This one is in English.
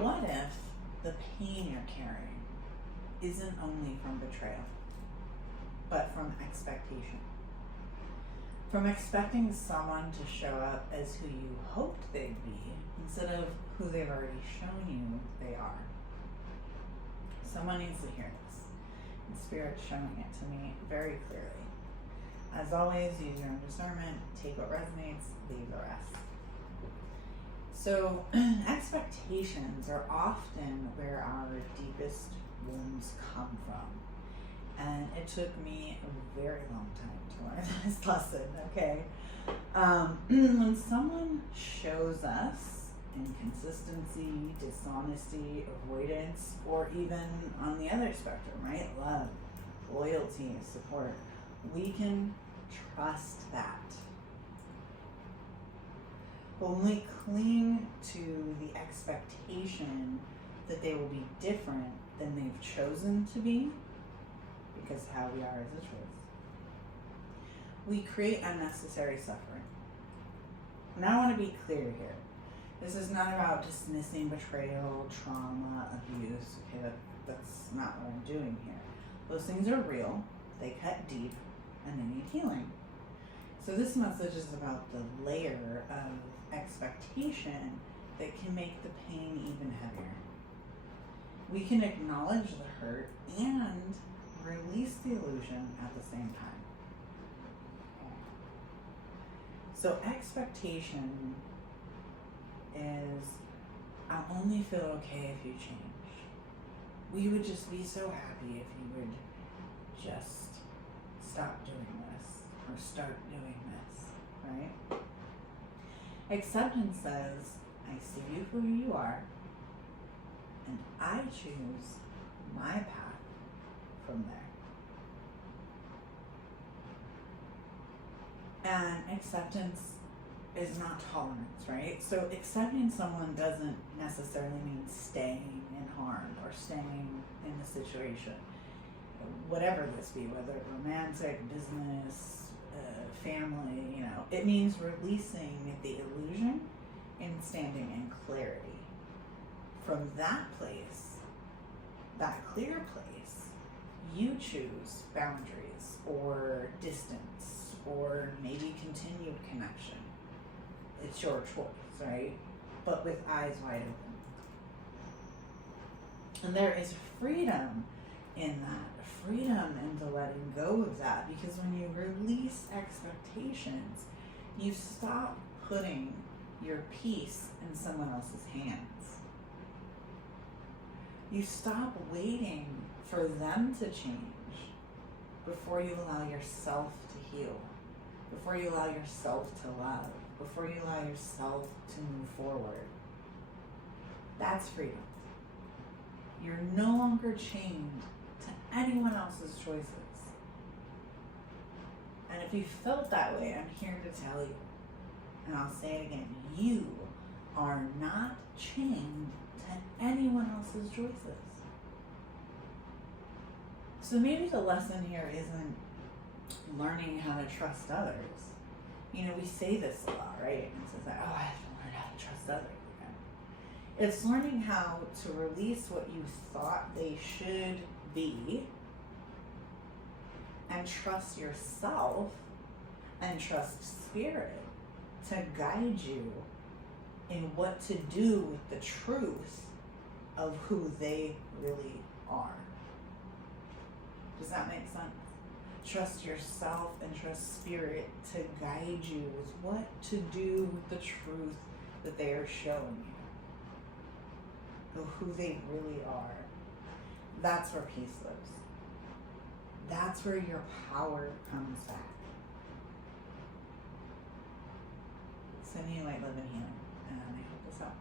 What if the pain you're carrying isn't only from betrayal, but from expectation? From expecting someone to show up as who you hoped they'd be instead of who they've already shown you they are. Someone needs to hear this, and Spirit's showing it to me very clearly. As always, use your own discernment, take what resonates, leave the rest. So, expectations are often where our deepest wounds come from. And it took me a very long time to learn this lesson, okay? When someone shows us inconsistency, dishonesty, avoidance, or even on the other spectrum, right? Love, loyalty, support, we can trust that. When we cling to the expectation that they will be different than they've chosen to be, because how we are is a choice, we create unnecessary suffering. And I want to be clear here. This is not about dismissing betrayal, trauma, abuse. Okay, that's not what I'm doing here. Those things are real, they cut deep, and they need healing. So this message is about the layer of expectation that can make the pain even heavier. We can acknowledge the hurt and release the illusion at the same time. So expectation is, I'll only feel okay if you change. We would just be so happy if you would just stop doing this or start doing this, right? Acceptance says, I see you for who you are, and I choose my path from there. And acceptance is not tolerance, right? So accepting someone doesn't necessarily mean staying in harm or staying in the situation. Whatever this be, whether romantic, business, family, it means releasing the illusion and standing in clarity. From that place, that clear place, you choose boundaries or distance or maybe continued connection. It's your choice, right? But with eyes wide open. And there is freedom in that, freedom into letting go of that, because when you release expectations, you stop putting your peace in someone else's hands. You stop waiting for them to change before you allow yourself to heal, before you allow yourself to love, before you allow yourself to move forward. That's freedom. You're no longer chained to anyone else's choices. And if you felt that way, I'm here to tell you, and I'll say it again, you are not chained to anyone else's choices. So maybe the lesson here isn't learning how to trust others. We say this a lot, right? And it's like, I have to learn how to trust others again. It's learning how to release what you thought they should be and trust yourself and trust Spirit to guide you in what to do with the truth of who they really are. Does that make sense? Trust yourself and trust Spirit to guide you with what to do with the truth that they are showing you, of who they really are. That's where peace lives. That's where your power comes back. Sending you light, love, and healing. And I hope this helps.